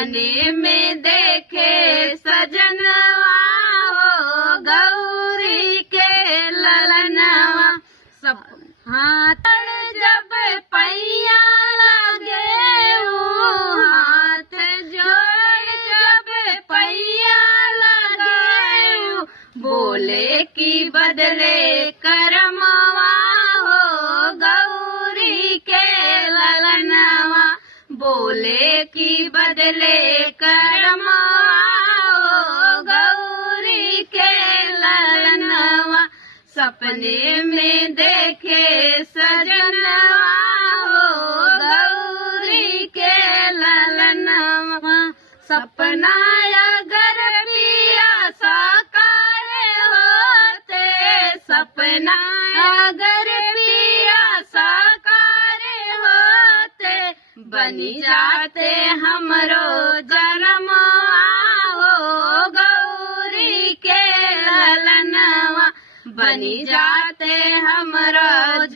सपने में देखे सजनवा हो गौरी के ललनवा। हाथ जब पैया लगे हाथ जोड़ जब पैया लगे बोले की बदले करमवा हो गौरी के ललनवा। बोले की बदले करमवा हो गौरी के ललनवा। सपने में देखे सजनवा हो गौरी के ललनवा। सपना अगर पिया साकार होते सपना अगर पिया साकार होते बनी जाते हमरो जन्मवा हो गौरी के ललनवा। बनी जाते हमरो